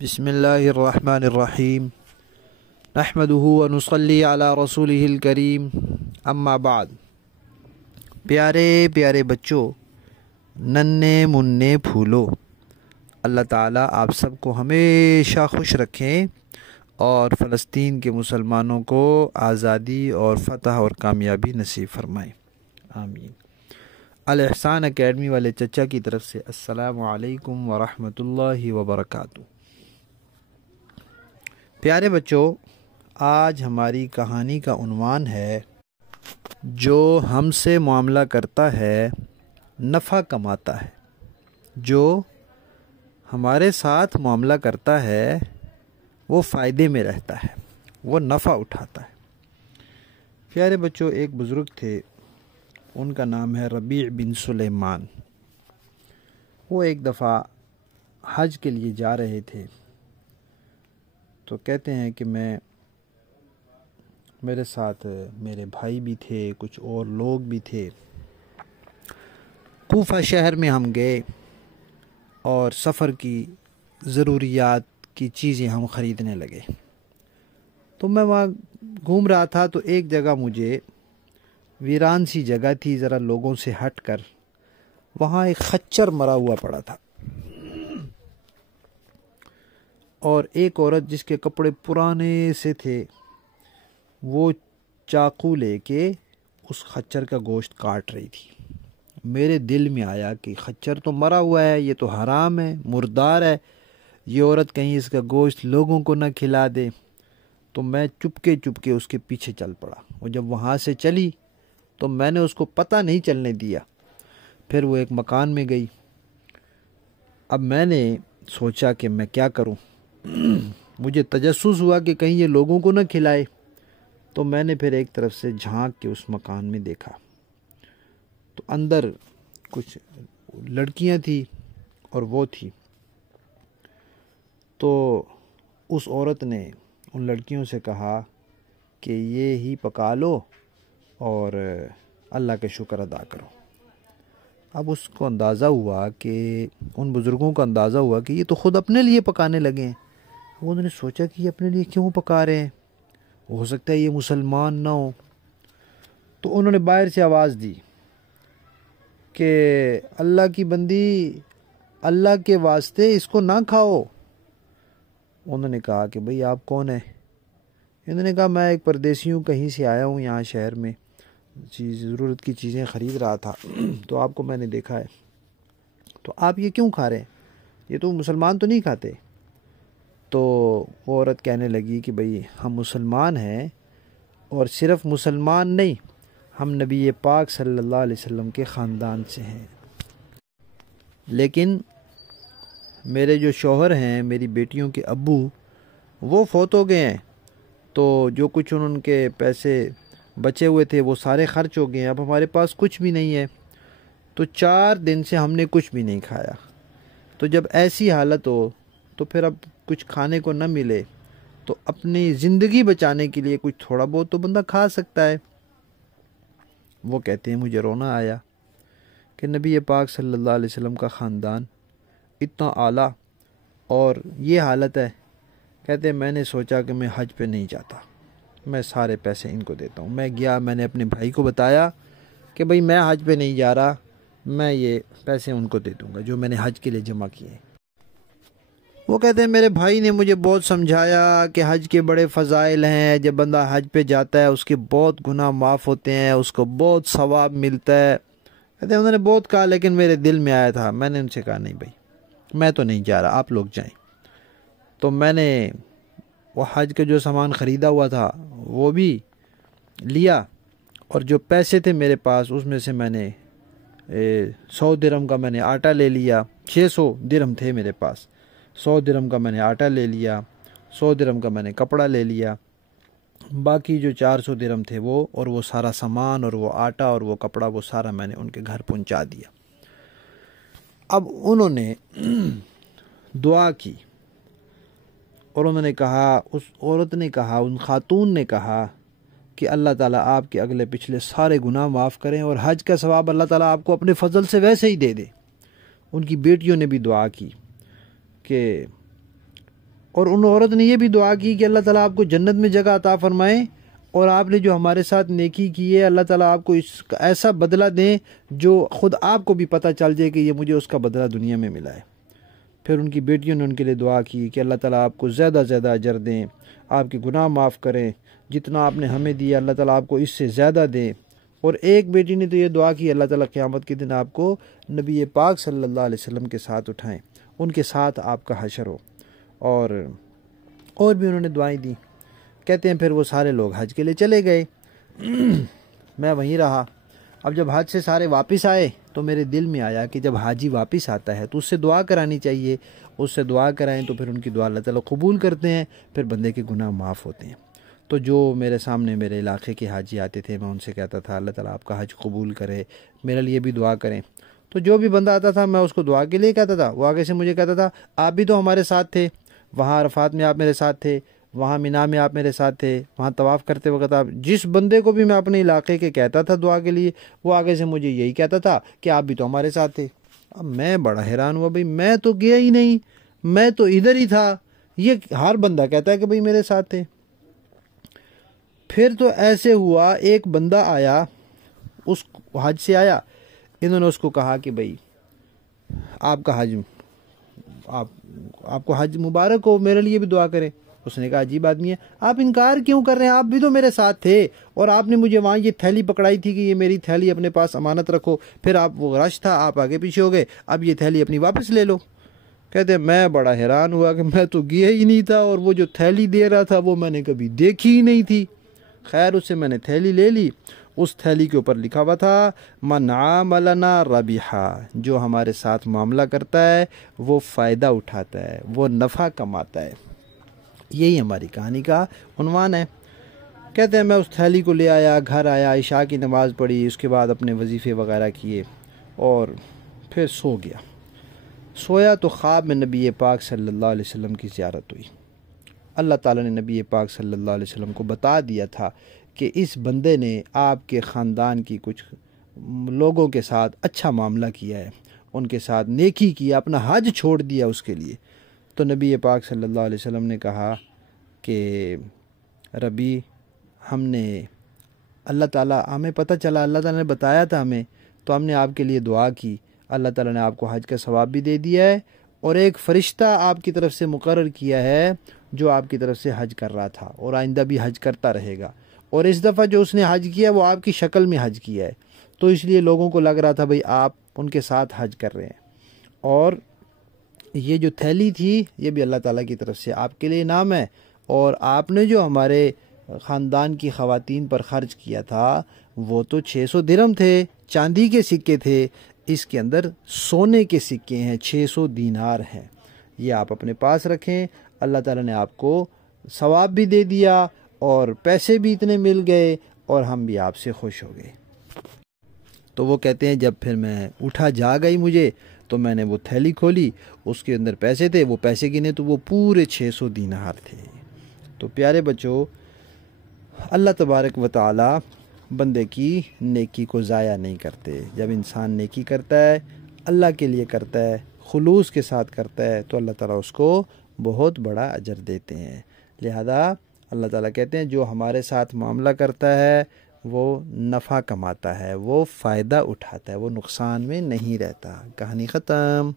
بسم اللہ الرحمن الرحیم نحمدہ ونصلی علی رسولہ الکریم اما بعد۔ پیارے پیارے بچوں، ننھے منھے پھولو، اللہ تعالیٰ آپ سب کو ہمیشہ خوش رکھیں اور فلسطین کے مسلمانوں کو آزادی اور فتح اور کامیابی نصیب فرمائیں، آمین۔ الاحسان اکیڈمی والے چچا کی طرف سے السلام علیکم ورحمۃ اللہ وبرکاتہ۔ پیارے بچوں، آج ہماری کہانی کا عنوان ہے جو ہم سے معاملہ کرتا ہے نفع کماتا ہے۔ جو ہمارے ساتھ معاملہ کرتا ہے وہ فائدے میں رہتا ہے، وہ نفع اٹھاتا ہے۔ پیارے بچوں، ایک بزرگ تھے، ان کا نام ہے ربیع بن سلیمان۔ وہ ایک دفعہ حج کے لیے جا رہے تھے، تو کہتے ہیں کہ میرے ساتھ میرے بھائی بھی تھے، کچھ اور لوگ بھی تھے۔ کوفہ شہر میں ہم گئے اور سفر کی ضروریات کی چیزیں ہم خریدنے لگے۔ تو میں وہاں گھوم رہا تھا، تو ایک جگہ مجھے ویران سی جگہ تھی، ذرا لوگوں سے ہٹ کر، وہاں ایک خچر مرا ہوا پڑا تھا، اور ایک عورت جس کے کپڑے پرانے سے تھے وہ چاقو لے کے اس خچر کا گوشت کاٹ رہی تھی۔ میرے دل میں آیا کہ خچر تو مرا ہوا ہے، یہ تو حرام ہے، مردار ہے، یہ عورت کہیں اس کا گوشت لوگوں کو نہ کھلا دے۔ تو میں چپکے چپکے اس کے پیچھے چل پڑا، اور جب وہاں سے چلی تو میں نے اس کو پتہ نہیں چلنے دیا۔ پھر وہ ایک مکان میں گئی۔ اب میں نے سوچا کہ میں کیا کروں، مجھے تجسس ہوا کہ کہیں یہ لوگوں کو نہ کھلائے۔ تو میں نے پھر ایک طرف سے جھانک کے اس مکان میں دیکھا، تو اندر کچھ لڑکیاں تھیں اور وہ تھی۔ تو اس عورت نے ان لڑکیوں سے کہا کہ یہ ہی پکا لو اور اللہ کا شکر ادا کرو۔ اب اس کو اندازہ ہوا کہ ان بزرگوں کو اندازہ ہوا کہ یہ تو خود اپنے لیے پکانے لگے ہیں۔ انہوں نے سوچا کہ یہ اپنے لیے کیوں پکا رہے ہیں، ہو سکتا ہے یہ مسلمان نہ ہو۔ تو انہوں نے باہر سے آواز دی کہ اللہ کی بندی، اللہ کے واسطے اس کو نہ کھاؤ۔ انہوں نے کہا کہ بھئی آپ کون ہیں؟ انہوں نے کہا میں ایک پردیسی ہوں، کہیں سے آیا ہوں یہاں شہر میں، ضرورت کی چیزیں خرید رہا تھا، تو آپ کو میں نے دیکھا ہے، تو آپ یہ کیوں کھا رہے ہیں؟ یہ تو مسلمان تو نہیں کھاتے۔ تو وہ عورت کہنے لگی کہ بھئی ہم مسلمان ہیں، اور صرف مسلمان نہیں، ہم نبی پاک صلی اللہ علیہ وسلم کے خاندان سے ہیں، لیکن میرے جو شوہر ہیں، میری بیٹیوں کے ابو، وہ فوت ہو گئے ہیں، تو جو کچھ ان کے پیسے بچے ہوئے تھے وہ سارے خرچ ہو گئے ہیں، اب ہمارے پاس کچھ بھی نہیں ہے، تو 4 دن سے ہم نے کچھ بھی نہیں کھایا۔ تو جب ایسی حالت ہو تو پھر اب کچھ کھانے کو نہ ملے تو اپنی زندگی بچانے کے لیے کچھ تھوڑا بہت تو بندہ کھا سکتا ہے۔ وہ کہتے ہیں مجھے رونا آیا کہ نبی پاک صلی اللہ علیہ وسلم کا خاندان اتنا اعلیٰ اور یہ حالت ہے۔ کہتے ہیں میں نے سوچا کہ میں حج پہ نہیں جاتا، میں سارے پیسے ان کو دیتا ہوں۔ میں گیا، میں نے اپنے بھائی کو بتایا کہ بھئی میں حج پہ نہیں جا رہا، میں یہ پیسے ان کو دے دوں گا جو میں نے حج کے لیے جمع کیے ہیں۔ وہ کہتے ہیں میرے بھائی نے مجھے بہت سمجھایا کہ حج کے بڑے فضائل ہیں، جب بندہ حج پہ جاتا ہے اس کے بہت گناہ معاف ہوتے ہیں، اس کو بہت ثواب ملتا ہے۔ کہتے ہیں انہوں نے بہت کہا، لیکن میرے دل میں آیا تھا، میں نے ان سے کہا نہیں بھائی میں تو نہیں جا رہا، آپ لوگ جائیں۔ تو میں نے وہ حج کا جو سامان خریدا ہوا تھا وہ بھی لیا، اور جو پیسے تھے میرے پاس اس میں سے میں نے 100 درہم کا میں نے آٹا لے لیا، 600 درہم تھے میرے پاس، 100 درہم کا میں نے آٹا لے لیا، 100 درہم کا میں نے کپڑا لے لیا، باقی جو 400 درہم تھے وہ، اور وہ سارا سامان اور وہ آٹا اور وہ کپڑا وہ سارا میں نے ان کے گھر پہنچا دیا۔ اب انہوں نے دعا کی، اور انہوں نے کہا، اس عورت نے کہا، ان خاتون نے کہا کہ اللہ تعالیٰ آپ کے اگلے پچھلے سارے گناہ معاف کریں، اور حج کا ثواب اللہ تعالیٰ آپ کو اپنے فضل سے ویسے ہی دے دے۔ ان کی بیٹیوں نے بھی دعا کی کہ اور ان عورت نے یہ بھی دعا کی کہ اللہ تعالیٰ آپ کو جنت میں جگہ عطا فرمائیں، اور آپ نے جو ہمارے ساتھ نیکی کی ہے اللہ تعالیٰ آپ کو اس کا ایسا بدلہ دیں جو خود آپ کو بھی پتہ چل جائے کہ یہ مجھے اس کا بدلہ دنیا میں ملا ہے۔ پھر ان کی بیٹیوں نے ان کے لیے دعا کی کہ اللہ تعالیٰ آپ کو زیادہ زیادہ اجر دیں، آپ کے گناہ معاف کریں، جتنا آپ نے ہمیں دیا اللہ تعالیٰ آپ کو اس سے زیادہ دیں۔ اور ایک بیٹی نے تو یہ دعا کی اللہ تعالیٰ قیامت کے دن آپ کو نبی پاک صلی اللہ علیہ وسلم کے ساتھ اٹھائیں، ان کے ساتھ آپ کا حشر ہو۔ اور بھی انہوں نے دعائیں دیں۔ کہتے ہیں پھر وہ سارے لوگ حج کے لیے چلے گئے، میں وہیں رہا۔ اب جب حج سے سارے واپس آئے تو میرے دل میں آیا کہ جب حاجی واپس آتا ہے تو اس سے دعا کرانی چاہیے، اس سے دعا کرائیں تو پھر ان کی دعا اللہ تعالیٰ قبول کرتے ہیں، پھر بندے کے گناہ معاف ہوتے ہیں۔ تو جو میرے سامنے میرے علاقے کے حاجی آتے تھے میں ان سے کہتا تھا اللہ تعالیٰ آپ کا حج قبول کرے، میرے لیے بھی دعا کریں۔ تو جو بھی بندہ آتا تھا میں اس کو دعا کے لیے کہتا تھا، وہ آگے سے مجھے کہتا تھا آپ بھی تو ہمارے ساتھ تھے، وہاں عرفات میں آپ میرے ساتھ تھے، وہاں مینا میں آپ میرے ساتھ تھے، وہاں طواف کرتے وقت آپ جس بندے کو بھی میں اپنے علاقے کے کہتا تھا دعا کے لیے وہ آگے سے مجھے یہی کہتا تھا کہ آپ بھی تو ہمارے ساتھ تھے۔ اب میں بڑا حیران ہوا، بھئی میں تو گیا ہی نہیں، میں تو ادھر ہی تھا، یہ ہر بندہ کہتا ہے کہ بھئی میرے ساتھ تھے۔ پھر تو ایسے ہوا ایک بندہ آیا، اس حج سے آیا، انہوں نے اس کو کہا کہ بھئی آپ کا حج آپ کو حج مبارک ہو، میرے لیے بھی دعا کریں۔ اس نے کہا عجیب آدمی ہے، آپ انکار کیوں کر رہے ہیں، آپ بھی تو میرے ساتھ تھے اور آپ نے مجھے وہاں یہ تھیلی پکڑائی تھی کہ یہ میری تھیلی اپنے پاس امانت رکھو، پھر آپ وہ رش تھا آپ آگے پیچھے ہو گئے، اب یہ تھیلی اپنی واپس لے لو۔ کہتے ہیں میں بڑا حیران ہوا کہ میں تو گیا ہی نہیں تھا اور وہ جو تھیلی دے رہا تھا وہ میں نے کبھی دیکھی ہی نہیں تھی۔ خیر اس سے میں نے تھیلی لے لی، اس تھیلی کے اوپر لکھا ہوا تھا من عاملنا ربحا، جو ہمارے ساتھ معاملہ کرتا ہے وہ فائدہ اٹھاتا ہے، وہ نفع کماتا ہے۔ یہی ہماری کہانی کا عنوان ہے۔ کہتے ہیں میں اس تھیلی کو لے آیا، گھر آیا، عشاء کی نماز پڑھی، اس کے بعد اپنے وظیفے وغیرہ کیے اور پھر سو گیا۔ سویا تو خواب میں نبی پاک صلی اللہ علیہ وسلم کی زیارت ہوئی۔ اللہ تعالیٰ نے نبی پاک صلی اللہ علیہ وسلم کو بتا دیا تھا کہ اس بندے نے آپ کے خاندان کی کچھ لوگوں کے ساتھ اچھا معاملہ کیا ہے، ان کے ساتھ نیکی کیا، اپنا حج چھوڑ دیا اس کے لیے۔ تو نبی پاک صلی اللہ علیہ وسلم نے کہا کہ ربی ہم نے اللہ تعالیٰ ہمیں پتہ چلا، اللہ تعالیٰ نے بتایا تھا ہمیں، تو ہم نے آپ کے لیے دعا کی، اللہ تعالیٰ نے آپ کو حج کا ثواب بھی دے دیا ہے اور ایک فرشتہ آپ کی طرف سے مقرر کیا ہے جو آپ کی طرف سے حج کر رہا تھا اور آئندہ بھی حج کرتا رہے گا، اور اس دفعہ جو اس نے حج کیا وہ آپ کی شکل میں حج کیا ہے، تو اس لیے لوگوں کو لگ رہا تھا بھئی آپ ان کے ساتھ حج کر رہے ہیں۔ اور یہ جو تھیلی تھی یہ بھی اللہ تعالیٰ کی طرف سے آپ کے لیے انعام ہے، اور آپ نے جو ہمارے خاندان کی خواتین پر خرچ کیا تھا وہ تو 600 درہم تھے، چاندی کے سکے تھے، اس کے اندر سونے کے سکے ہیں، 600 دینار ہیں، یہ آپ اپنے پاس رکھیں، اللہ تعالیٰ نے آپ کو ثواب بھی دے دیا اور پیسے بھی اتنے مل گئے اور ہم بھی آپ سے خوش ہو گئے۔ تو وہ کہتے ہیں جب پھر میں اٹھا جاگ آئی مجھے تو میں نے وہ تھیلی کھولی، اس کے اندر پیسے تھے، وہ پیسے گنے تو وہ پورے 600 دینار تھے۔ تو پیارے بچوں، اللہ تبارک و تعالی بندے کی نیکی کو ضائع نہیں کرتے۔ جب انسان نیکی کرتا ہے، اللہ کے لیے کرتا ہے، خلوص کے ساتھ کرتا ہے تو اللہ تعالیٰ اس کو بہت بڑا اجر دیتے ہیں۔ لہذا اللہ تعالیٰ کہتے ہیں جو ہمارے ساتھ معاملہ کرتا ہے وہ نفع کماتا ہے، وہ فائدہ اٹھاتا ہے، وہ نقصان میں نہیں رہتا۔ کہانی ختم۔